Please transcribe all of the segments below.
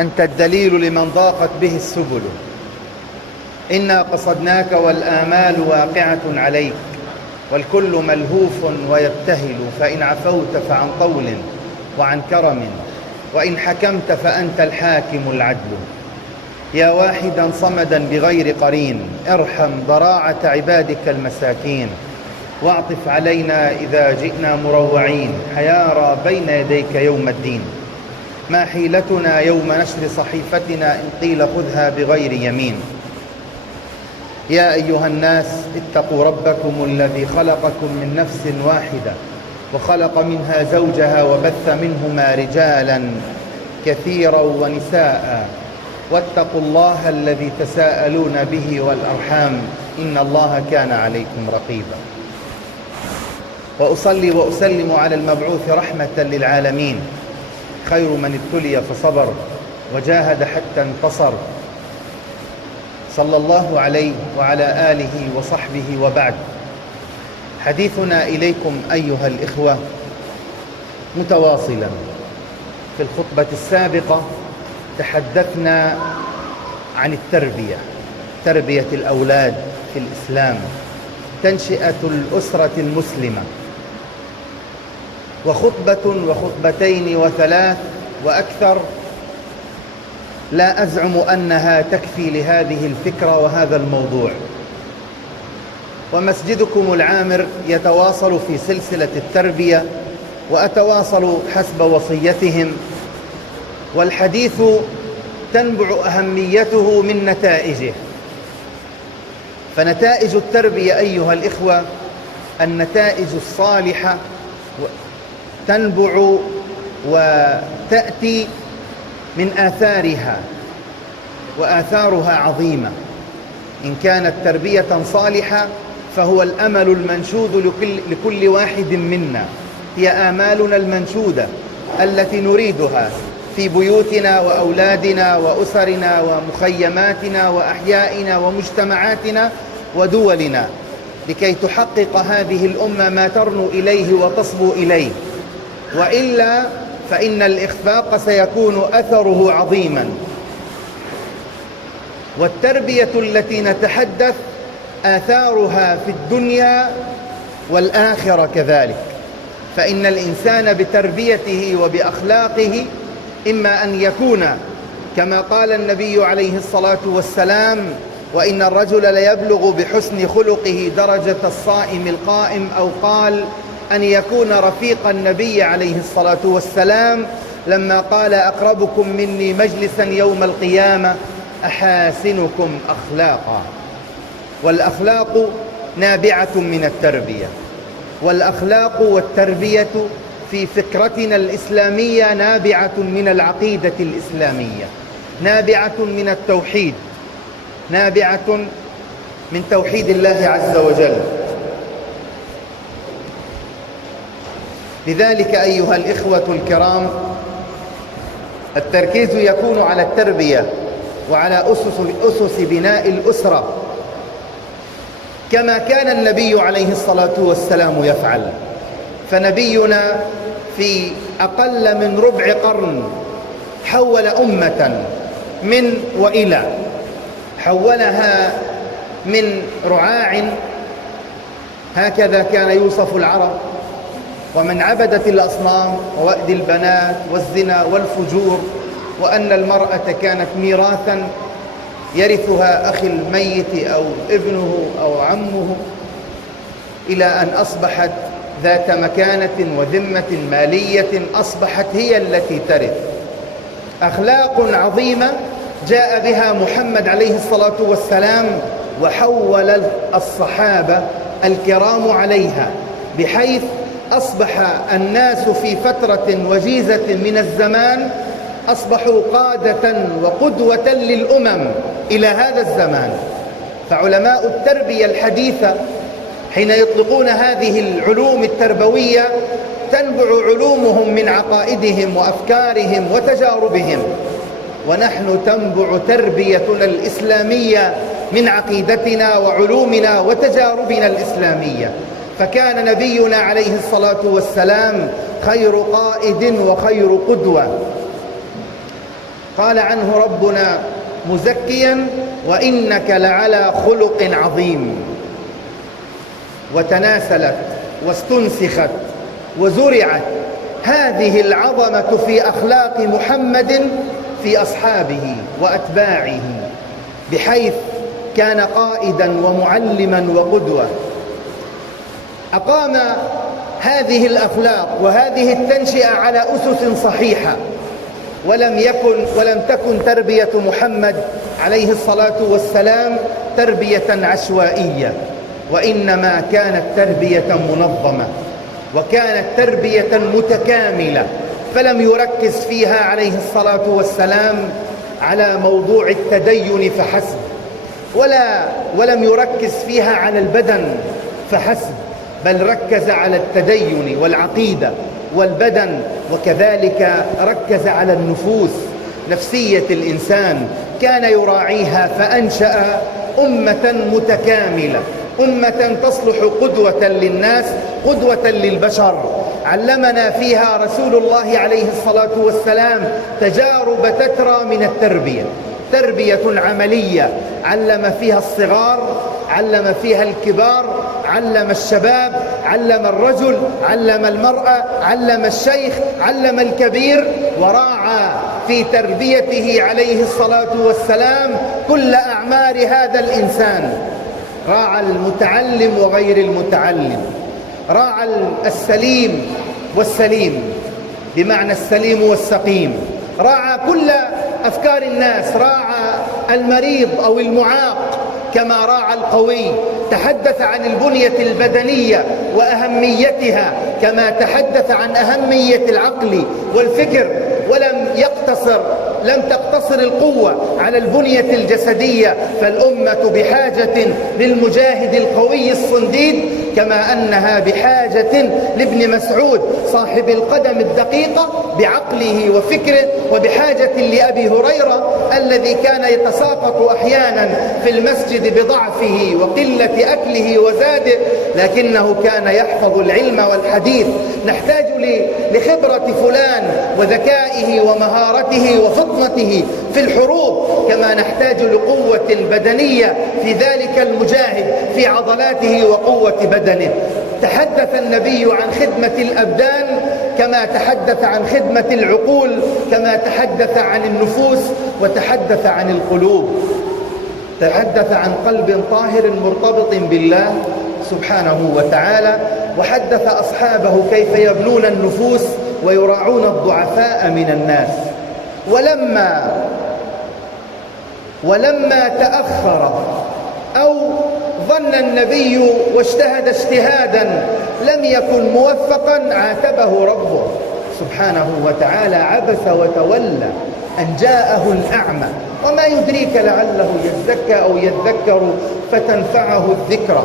أنت الدليل لمن ضاقت به السبل. إنا قصدناك والآمال واقعة عليك، والكل ملهوف ويبتهل، فإن عفوت فعن طول وعن كرم، وإن حكمت فأنت الحاكم العدل. يا واحدا صمدا بغير قرين، ارحم ضراعة عبادك المساكين، واعطف علينا إذا جئنا مروعين، حيارى بين يديك يوم الدين. ما حيلتنا يوم نشر صحيفتنا إن قيل خذها بغير يمين. يا أيها الناس اتقوا ربكم الذي خلقكم من نفس واحدة وخلق منها زوجها وبث منهما رجالا كثيرا ونساء، واتقوا الله الذي تساءلون به والأرحام إن الله كان عليكم رقيبا. وأصلي وأسلم على المبعوث رحمة للعالمين، خير من ابتلي فصبر وجاهد حتى انتصر، صلى الله عليه وعلى آله وصحبه. وبعد، حديثنا إليكم أيها الإخوة متواصلا. في الخطبة السابقة تحدثنا عن التربية، تربية الأولاد في الإسلام، تنشئة الأسرة المسلمة، وخطبة وخطبتين وثلاث وأكثر لا أزعم أنها تكفي لهذه الفكرة وهذا الموضوع. ومسجدكم العامر يتواصل في سلسلة التربية، وأتواصل حسب وصيتهم، والحديث تنبع أهميته من نتائجه. فنتائج التربية أيها الإخوة، النتائج الصالحة تنبع وتأتي من آثارها، وآثارها عظيمة. إن كانت تربية صالحة فهو الأمل المنشود لكل واحد منا، هي آمالنا المنشودة التي نريدها في بيوتنا وأولادنا وأسرنا ومخيماتنا وأحيائنا ومجتمعاتنا ودولنا، لكي تحقق هذه الأمة ما ترنو إليه وتصبو إليه، وإلا فإن الإخفاق سيكون أثره عظيما. والتربية التي نتحدث آثارها في الدنيا والآخرة كذلك، فإن الإنسان بتربيته وبأخلاقه إما أن يكون كما قال النبي عليه الصلاة والسلام: وإن الرجل ليبلغ بحسن خلقه درجة الصائم القائم، أو قال أن يكون رفيق النبي عليه الصلاة والسلام لما قال: أقربكم مني مجلسا يوم القيامة أحاسنكم أخلاقا. والأخلاق نابعة من التربية، والأخلاق والتربية في فكرتنا الإسلامية نابعة من العقيدة الإسلامية، نابعة من التوحيد، نابعة من توحيد الله عز وجل. لذلك أيها الإخوة الكرام، التركيز يكون على التربية وعلى أسس بناء الأسرة، كما كان النبي عليه الصلاة والسلام يفعل. فنبينا في أقل من ربع قرن حول أمة من وإلى، حولها من رعاع، هكذا كان يوصف العرب، ومن عبدة الأصنام ووأد البنات والزنا والفجور، وأن المرأة كانت ميراثا يرثها أخي الميت أو ابنه أو عمه، إلى أن أصبحت ذات مكانة وذمة مالية، أصبحت هي التي ترث. أخلاق عظيمة جاء بها محمد عليه الصلاة والسلام، وحول الصحابة الكرام عليها، بحيث أصبح الناس في فترة وجيزة من الزمان أصبحوا قادة وقدوة للأمم إلى هذا الزمان. فعلماء التربية الحديثة حين يطلقون هذه العلوم التربوية تنبع علومهم من عقائدهم وأفكارهم وتجاربهم، ونحن تنبع تربيتنا الإسلامية من عقيدتنا وعلومنا وتجاربنا الإسلامية. فكان نبينا عليه الصلاة والسلام خير قائد وخير قدوة. قال عنه ربنا مزكيا: وإنك لعلى خلق عظيم. وتناسلت واستنسخت وزرعت هذه العظمة في أخلاق محمد في أصحابه وأتباعه، بحيث كان قائدا ومعلما وقدوة. أقام هذه الأخلاق وهذه التنشئة على أسس صحيحة، ولم تكن تربية محمد عليه الصلاة والسلام تربية عشوائية، وإنما كانت تربية منظمة، وكانت تربية متكاملة. فلم يركز فيها عليه الصلاة والسلام على موضوع التدين فحسب، ولم يركز فيها على البدن فحسب، بل ركز على التدين والعقيدة والبدن، وكذلك ركز على النفوس، نفسية الإنسان كان يراعيها، فأنشأ أمة متكاملة، أمة تصلح قدوة للناس، قدوة للبشر. علمنا فيها رسول الله عليه الصلاة والسلام تجارب تترى من التربية، تربية عملية، علم فيها الصغار، علم فيها الكبار، علم الشباب، علم الرجل، علم المرأة، علم الشيخ، علم الكبير، وراعى في تربيته عليه الصلاة والسلام كل أعمار هذا الإنسان. راعى المتعلم وغير المتعلم، راعى السليم والسليم بمعنى السليم والسقيم، راعى كل أفكار الناس، راعى المريض أو المعاق كما راعى القوي، تحدث عن البنية البدنية وأهميتها كما تحدث عن أهمية العقل والفكر، لم تقتصر القوة على البنية الجسدية، فالأمة بحاجة للمجاهد القوي الصنديد، كما أنها بحاجة لابن مسعود صاحب القدم الدقيقة بعقله وفكره، وبحاجة لأبي هريرة الذي كان يتساقط أحيانا في المسجد بضعفه وقلة أكله وزاده، لكنه كان يحفظ العلم والحديث. نحتاج لخبرة فلان وذكائه ومهارته وفطنته في الحروب، كما نحتاج لقوة بدنية في ذلك المجاهد في عضلاته وقوة بدنه. تحدث النبي عن خدمة الأبدان كما تحدث عن خدمة العقول، كما تحدث عن النفوس وتحدث عن القلوب. تحدث عن قلب طاهر مرتبط بالله سبحانه وتعالى، وحدث أصحابه كيف يبنون النفوس ويراعون الضعفاء من الناس. ولما تأخر أو ظن النبي واجتهد اجتهادا لم يكن موفقا، عاتبه ربه سبحانه وتعالى: عبس وتولى أن جاءه الأعمى وما يدريك لعله يزكى أو يذكر فتنفعه الذكرى،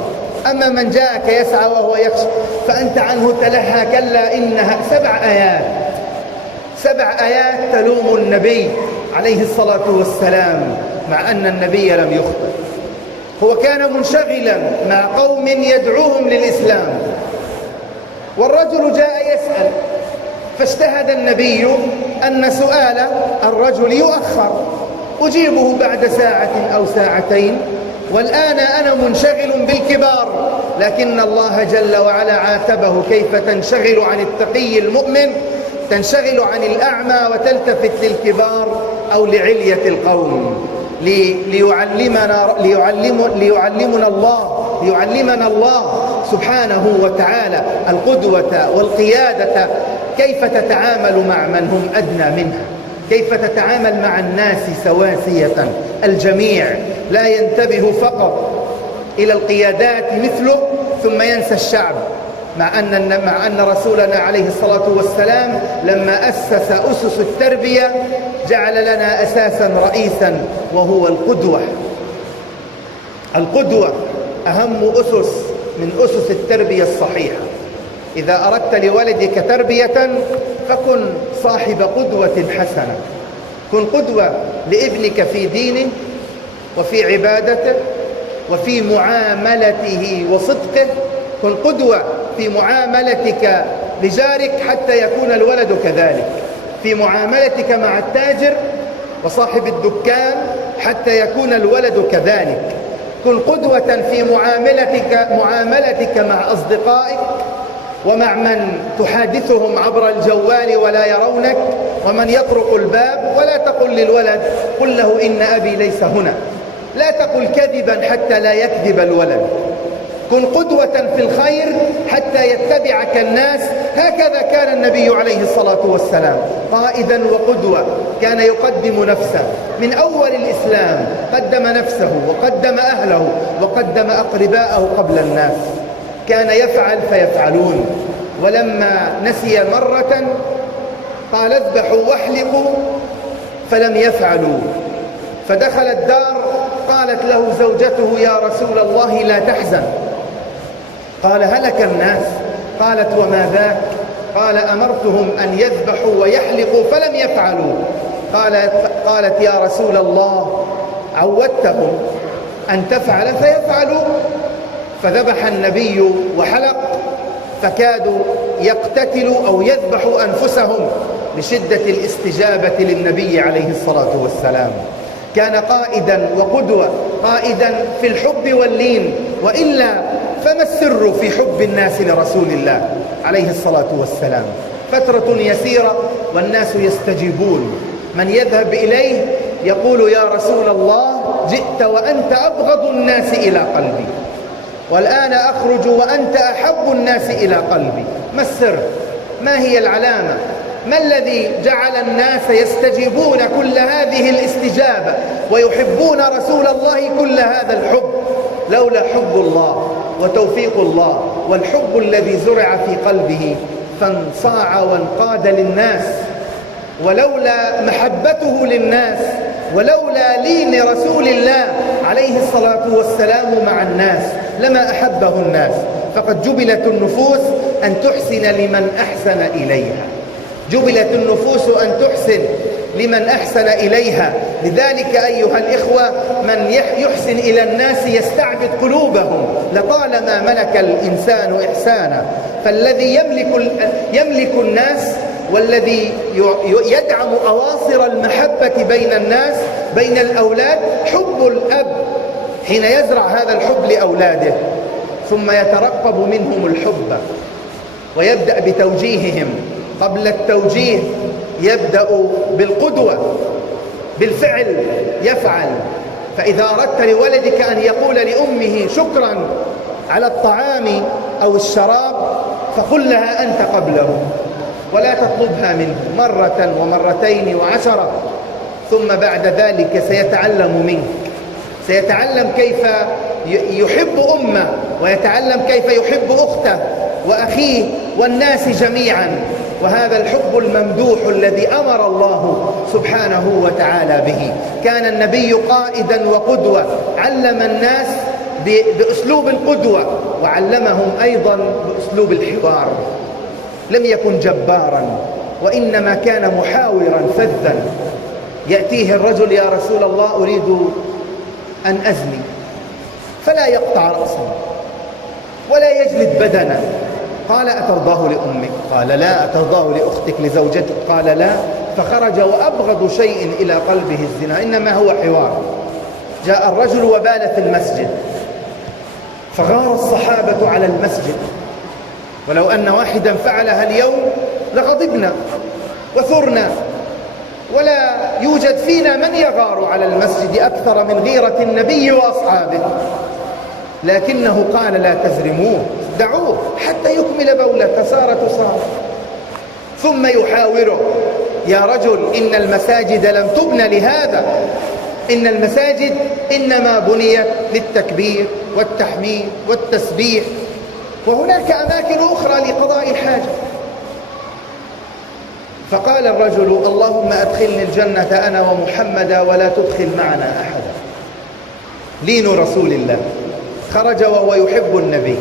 أما من جاءك يسعى وهو يخشى فأنت عنه تلهى كلا إنها 7 آيات تلوم النبي عليه الصلاة والسلام، مع أن النبي لم يخطئ. هو كان منشغلا مع قوم يدعوهم للإسلام، والرجل جاء يسأل، فاجتهد النبي أن سؤال الرجل يؤخر، أجيبه بعد ساعة أو ساعتين، والآن أنا منشغل بالكبار. لكن الله جل وعلا عاتبه: كيف تنشغل عن التقي المؤمن، تنشغل عن الأعمى وتلتفت للكبار أو لعلية القوم. ليعلمنا الله سبحانه وتعالى القدوة والقيادة، كيف تتعامل مع من هم أدنى منها، كيف تتعامل مع الناس سواسية. الجميع لا ينتبه فقط إلى القيادات مثله ثم ينسى الشعب، مع أن رسولنا عليه الصلاة والسلام لما أسس أسس التربية جعل لنا أساسا رئيسا، وهو القدوة. القدوة أهم أسس من أسس التربية الصحيحة. إذا أردت لولدك تربية فكن صاحب قدوة حسنة، كن قدوة لابنك في دينه وفي عبادته وفي معاملته وصدقه، كن قدوة في معاملتك لجارك حتى يكون الولد كذلك، في معاملتك مع التاجر وصاحب الدكان حتى يكون الولد كذلك. كن قدوة في معاملتك مع أصدقائك ومع من تحادثهم عبر الجوال ولا يرونك، ومن يطرق الباب ولا تقل للولد قل له إن أبي ليس هنا. لا تقل كذبا حتى لا يكذب الولد. كن قدوة في الخير حتى يتبعك الناس. هكذا كان النبي عليه الصلاة والسلام قائدا وقدوة، كان يقدم نفسه من أول الإسلام، قدم نفسه وقدم أهله وقدم أقرباءه قبل الناس. كان يفعل فيفعلون، ولما نسي مرة قال اذبحوا واحلقوا فلم يفعلوا، فدخل الدار قالت له زوجته يا رسول الله لا تحزن، قال هلك الناس، قالت وما ذاك؟ قال أمرتهم أن يذبحوا ويحلقوا فلم يفعلوا. قالت يا رسول الله عودتهم أن تفعل فيفعلوا. فذبح النبي وحلق، فكادوا يقتتلوا أو يذبحوا أنفسهم لشدة الاستجابة للنبي عليه الصلاة والسلام. كان قائدا وقدوة، قائدا في الحب واللين، وإلا فما السر في حب الناس لرسول الله عليه الصلاة والسلام؟ فترة يسيرة والناس يستجيبون، من يذهب إليه يقول يا رسول الله جئت وأنت أبغض الناس إلى قلبي، والآن أخرج وأنت أحب الناس إلى قلبي. ما السر؟ ما هي العلامة؟ ما الذي جعل الناس يستجيبون كل هذه الاستجابة ويحبون رسول الله كل هذا الحب؟ لولا حب الله وتوفيق الله والحب الذي زرع في قلبه فانصاع وانقاد للناس، ولولا محبته للناس ولولا لين رسول الله عليه الصلاة والسلام مع الناس لما أحبه الناس. فقد جبلت النفوس أن تحسن لمن أحسن إليها، جبلت النفوس أن تحسن لمن أحسن إليها. لذلك أيها الإخوة من يحسن إلى الناس يستعبد قلوبهم لطالما ملك الإنسان إحسانا. فالذي يملك الناس والذي يدعم أواصر المحبة بين الناس بين الأولاد حب الأب حين يزرع هذا الحب لأولاده، ثم يترقب منهم الحب ويبدأ بتوجيههم. قبل التوجيه يبدأ بالقدوة، بالفعل يفعل. فإذا أردت لولدك أن يقول لأمه شكرا على الطعام أو الشراب فقل لها أنت قبله، ولا تطلبها منه مرة ومرتين وعشرة، ثم بعد ذلك سيتعلم منك، سيتعلم كيف يحب أمه، ويتعلم كيف يحب أخته وأخيه والناس جميعا. وهذا الحب الممدوح الذي أمر الله سبحانه وتعالى به. كان النبي قائدا وقدوة، علم الناس بأسلوب القدوة وعلمهم أيضا بأسلوب الحوار. لم يكن جبارا، وإنما كان محاورا فذا. يأتيه الرجل يا رسول الله أريد أن أزني، فلا يقطع رأسه ولا يجلد بدنه. قال أترضاه لأمك؟ قال لا. أترضاه لأختك لزوجتك؟ قال لا. فخرج وأبغض شيء إلى قلبه الزنا، إنما هو حوار. جاء الرجل وبال في المسجد، فغار الصحابة على المسجد، ولو أن واحدا فعلها اليوم لغضبنا وثرنا، ولا يوجد فينا من يغار على المسجد أكثر من غيرة النبي وأصحابه، لكنه قال لا تزرموه، دعوه حتى يكمل بولته، صار تصار. ثم يحاوره يا رجل إن المساجد لم تبنى لهذا، إن المساجد إنما بنيت للتكبير والتحميد والتسبيح، وهناك أماكن أخرى لقضاء الحاجة. فقال الرجل اللهم أدخلني الجنة أنا ومحمدا ولا تدخل معنا أحدا. لين رسول الله. خرج وهو يحب النبي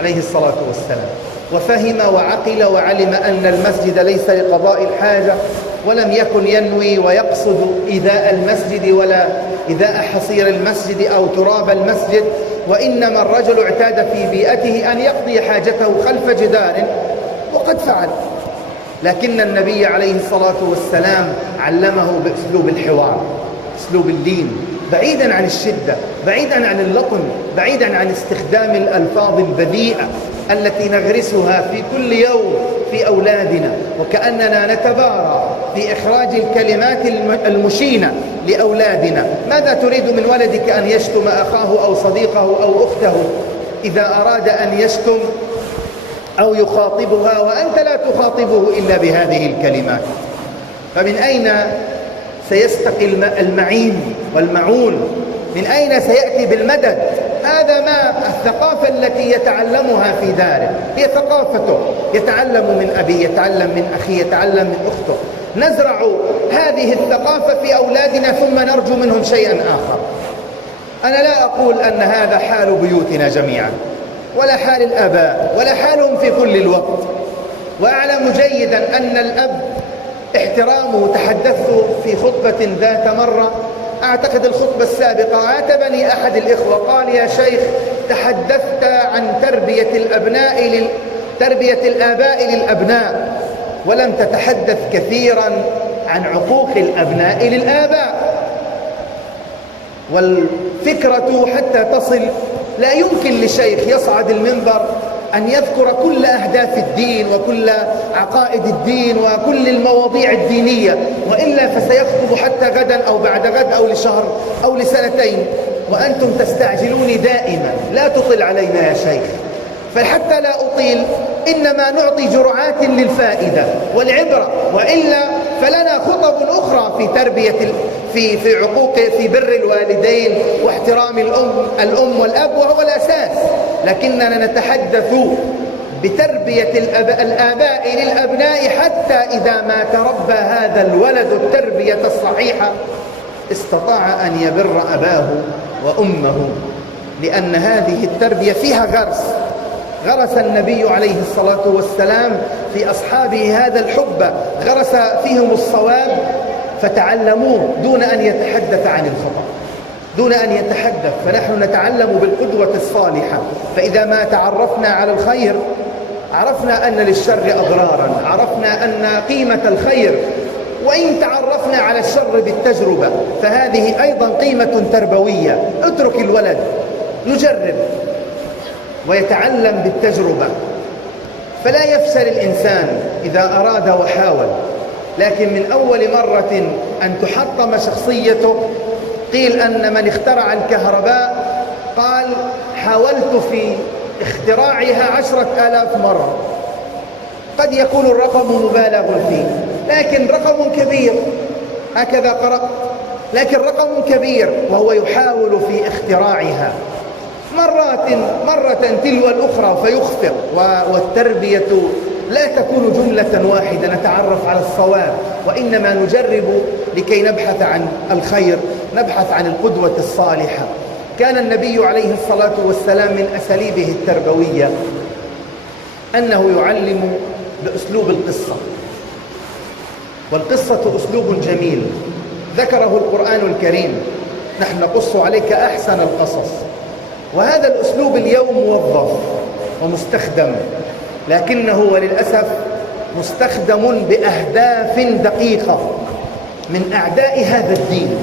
عليه الصلاة والسلام، وفهم وعقل وعلم أن المسجد ليس لقضاء الحاجة، ولم يكن ينوي ويقصد إيذاء المسجد ولا إيذاء حصير المسجد أو تراب المسجد، وإنما الرجل اعتاد في بيئته أن يقضي حاجته خلف جدار، وقد فعل. لكن النبي عليه الصلاة والسلام علمه بأسلوب الحوار، أسلوب اللين، بعيدا عن الشدة، بعيدا عن اللطم، بعيدا عن استخدام الألفاظ البذيئة التي نغرسها في كل يوم في أولادنا، وكأننا نتبارى في إخراج الكلمات المشينة لأولادنا. ماذا تريد من ولدك أن يشتم أخاه أو صديقه أو أخته إذا أراد أن يشتم أو يخاطبها وأنت لا تخاطبه إلا بهذه الكلمات؟ فمن أين سيستقي المعين والمعون؟ من أين سيأتي بالمدد؟ هذا ما الثقافة التي يتعلمها في داره، هي ثقافته، يتعلم من أبيه، يتعلم من أخيه، يتعلم من أخته. نزرع هذه الثقافة في أولادنا ثم نرجو منهم شيئا آخر. أنا لا أقول أن هذا حال بيوتنا جميعا، ولا حال الآباء، ولا حالهم في كل الوقت. وأعلم جيدا أن الأب احترامه، تحدثت في خطبة ذات مرة، أعتقد الخطبة السابقة، عاتبني أحد الإخوة قال: يا شيخ، تحدثت عن تربية الآباء للأبناء، ولم تتحدث كثيرا عن عقوق الأبناء للآباء. والفكرة حتى تصل لا يمكن لشيخ يصعد المنبر أن يذكر كل أهداف الدين وكل عقائد الدين وكل المواضيع الدينية، وإلا فسيخطب حتى غدا أو بعد غد أو لشهر أو لسنتين، وأنتم تستعجلوني دائما. لا تطل علينا يا شيخ. فحتى لا أطيل، إنما نعطي جرعات للفائدة والعبرة، وإلا فلنا خطب أخرى في تربية في عقوق، في بر الوالدين واحترام الأم والأب، وهو الأساس. لكننا نتحدث بتربية الآباء للأبناء حتى إذا ما تربى هذا الولد التربية الصحيحة استطاع أن يبر أباه وأمه، لأن هذه التربية فيها غرس النبي عليه الصلاة والسلام في أصحابه هذا الحب، غرس فيهم الصواب فتعلموه دون أن يتحدث عن الخطأ، دون أن يتحدث. فنحن نتعلم بالقدوة الصالحة. فإذا ما تعرفنا على الخير عرفنا أن للشر أضرارا، عرفنا أن قيمة الخير، وإن تعرفنا على الشر بالتجربة فهذه أيضا قيمة تربوية. اترك الولد يجرب ويتعلم بالتجربة، فلا يفشل الإنسان إذا أراد وحاول. لكن من أول مرة أن تحطم شخصيته. قيل أن من اخترع الكهرباء قال: حاولت في اختراعها 10,000 مرة. قد يكون الرقم مبالغ فيه، لكن رقم كبير، هكذا قرأت، لكن رقم كبير، وهو يحاول في اختراعها مرة تلو الأخرى فيخفق. والتربية لا تكون جملة واحدة نتعرف على الصواب، وإنما نجرب لكي نبحث عن الخير، نبحث عن القدوة الصالحة. كان النبي عليه الصلاة والسلام من أساليبه التربوية أنه يعلم بأسلوب القصة، والقصة أسلوب جميل ذكره القرآن الكريم: نحن نقص عليك أحسن القصص. وهذا الأسلوب اليوم موظف ومستخدم، لكنه وللأسف مستخدم بأهداف دقيقة من أعداء هذا الدين،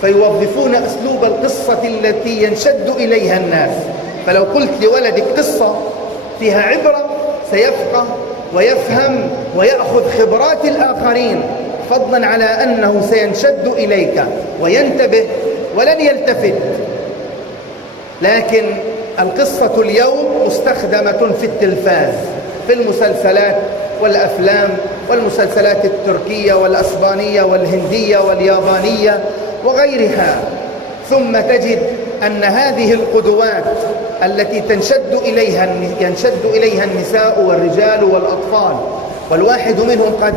فيوظفون أسلوب القصة التي ينشد إليها الناس. فلو قلت لولدك قصة فيها عبرة سيفقه ويفهم ويأخذ خبرات الآخرين، فضلا على أنه سينشد إليك وينتبه ولن يلتفت. لكن القصة اليوم مستخدمة في التلفاز، في المسلسلات والأفلام، والمسلسلات التركية والأسبانية والهندية واليابانية وغيرها. ثم تجد أن هذه القدوات التي ينشد إليها النساء والرجال والأطفال، والواحد منهم قد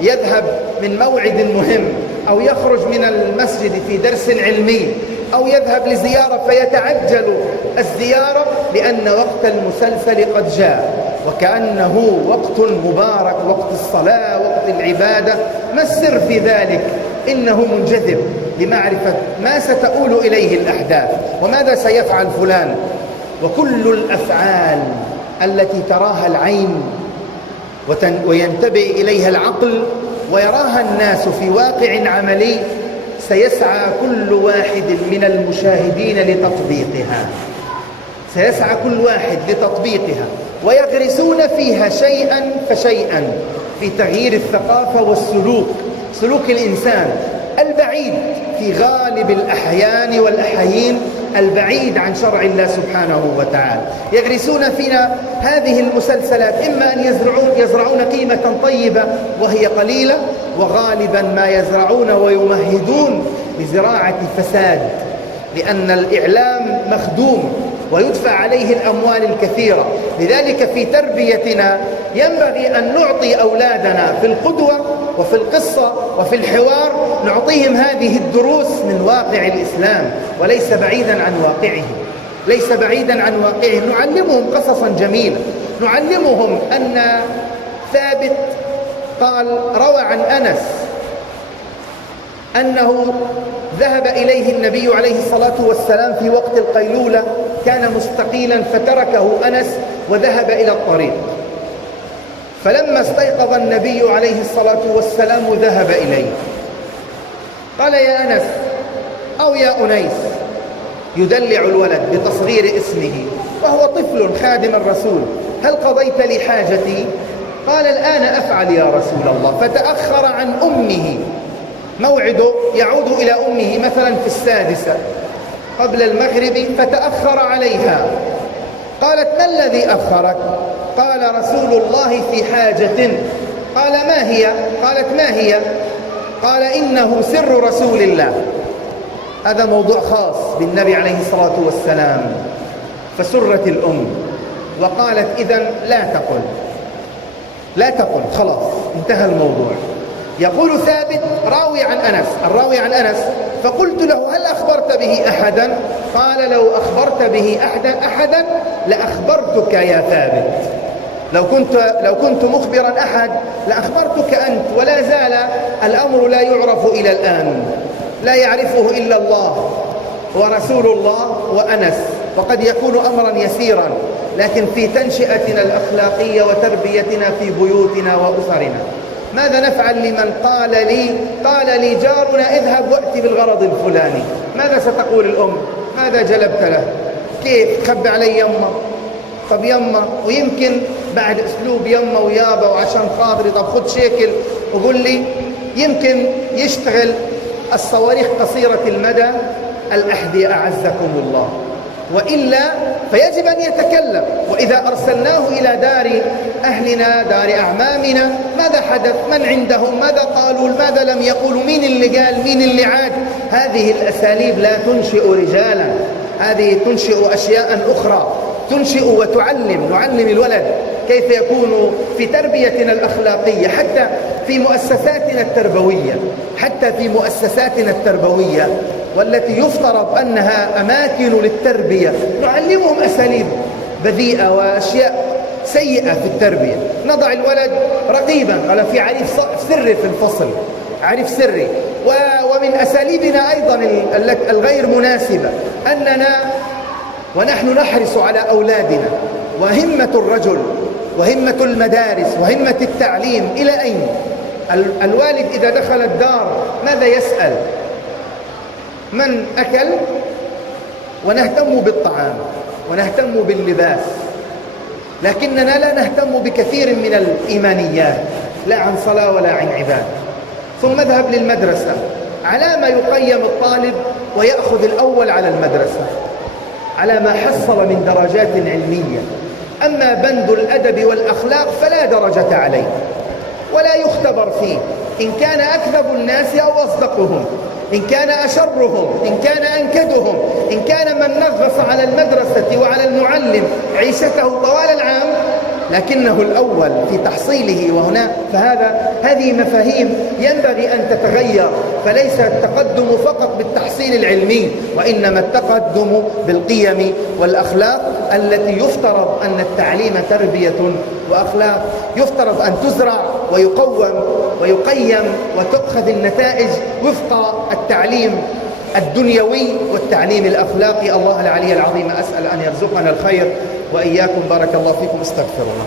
يذهب من موعد مهم أو يخرج من المسجد في درس علمي أو يذهب لزيارة فيتعجل الزيارة لأن وقت المسلسل قد جاء، وكأنه وقت مبارك، وقت الصلاة، وقت العبادة. ما السر في ذلك؟ إنه منجذب لمعرفة ما ستؤول إليه الأحداث وماذا سيفعل فلان. وكل الأفعال التي تراها العين وينتبه إليها العقل ويراها الناس في واقع عملي سيسعى كل واحد من المشاهدين لتطبيقها، سيسعى كل واحد لتطبيقها، ويغرسون فيها شيئا فشيئا في تغيير الثقافة والسلوك، سلوك الإنسان البعيد في غالب الأحيان والأحايين البعيد عن شرع الله سبحانه وتعالى. يغرسون فينا هذه المسلسلات، إما أن يزرعون قيمة طيبة وهي قليلة، وغالبا ما يزرعون ويمهدون لزراعة فساد، لأن الإعلام مخدوم ويدفع عليه الأموال الكثيرة. لذلك في تربيتنا ينبغي أن نعطي أولادنا في القدوة وفي القصة وفي الحوار، نعطيهم هذه الدروس من واقع الإسلام وليس بعيدا عن واقعه، ليس بعيدا عن واقعه. نعلمهم قصصا جميلة، نعلمهم أن ثابت قال روى عن أنس أنه ذهب إليه النبي عليه الصلاة والسلام في وقت القيلولة، كان مستقيلا فتركه أنس وذهب إلى الطريق، فلما استيقظ النبي عليه الصلاة والسلام ذهب إليه، قال يا أنس أو يا أنيس، يدلع الولد بتصغير اسمه وهو طفل خادم الرسول، هل قضيت لي حاجتي؟ قال الآن أفعل يا رسول الله. فتأخر عن أمه، موعده يعود إلى أمه مثلا في 6 قبل المغرب، فتأخر عليها. قالت ما الذي أخرك؟ قال رسول الله في حاجة. قال ما هي؟ قالت ما هي؟ قال إنه سر رسول الله، هذا موضوع خاص بالنبي عليه الصلاة والسلام. فسرت الأم وقالت إذن لا تقل، خلاص انتهى الموضوع. يقول ثابت راوي عن أنس، الراوي عن أنس، فقلت له هل أخبرت به أحدا؟ قال لو أخبرت به أحدا لأخبرتك يا ثابت، لو كنت مخبرا أحد لأخبرتك أنت، ولا زال الأمر لا يعرف إلى الآن، لا يعرفه إلا الله ورسول الله وأنس، وقد يكون أمرا يسيرا، لكن في تنشئتنا الأخلاقية وتربيتنا في بيوتنا وأسرنا ماذا نفعل لمن قال لي جارنا اذهب وأتي بالغرض الفلاني؟ ماذا ستقول الأم؟ ماذا جلبت له؟ كيف تخبي علي يمه؟ طب يمه، ويمكن بعد أسلوب يمه ويابا وعشان خاطري طب خد شيكل وقول لي، يمكن يشتغل الصواريخ قصيرة المدى الأحذية أعزكم الله، وإلا فيجب أن يتكلم. وإذا أرسلناه إلى دار أهلنا دار أعمامنا ماذا حدث؟ من عندهم؟ ماذا قالوا؟ ماذا لم يقولوا؟ مين اللي قال؟ مين اللي عاد؟ هذه الأساليب لا تنشئ رجالا، هذه تنشئ أشياء أخرى، تنشئ وتعلم. نعلم الولد كيف يكون في تربيتنا الأخلاقية، حتى في مؤسساتنا التربوية والتي يفترض أنها أماكن للتربية، نعلمهم أساليب بذيئة وأشياء سيئة في التربية. نضع الولد رقيبا على في عريف سري في الفصل، عريف سري. ومن أساليبنا أيضا الغير مناسبة أننا ونحن نحرص على أولادنا، وهمة الرجل وهمة المدارس وهمة التعليم إلى أين؟ الوالد إذا دخل الدار ماذا يسأل؟ من أكل؟ ونهتم بالطعام ونهتم باللباس، لكننا لا نهتم بكثير من الإيمانيات، لا عن صلاة ولا عن عبادة. ثم اذهب للمدرسة، على ما يقيم الطالب ويأخذ الأول على المدرسة؟ على ما حصل من درجات علمية. أما بند الأدب والأخلاق فلا درجة عليه ولا يختبر فيه، إن كان أكذب الناس أو أصدقهم، إن كان أشرهم، إن كان أنكدهم، إن كان من نغص على المدرسة وعلى المعلم عيشته طوال العام لكنه الأول في تحصيله وهنا. هذه مفاهيم ينبغي أن تتغير، فليس التقدم فقط بالتحصيل العلمي، وإنما التقدم بالقيم والأخلاق التي يفترض أن التعليم تربية وأخلاق، يفترض أن تزرع ويقوم ويقيم وتؤخذ النتائج وفق التعليم الدنيوي والتعليم الأخلاقي. الله العلي العظيم أسأل أن يرزقنا الخير وإياكم، بارك الله فيكم، استغفر الله.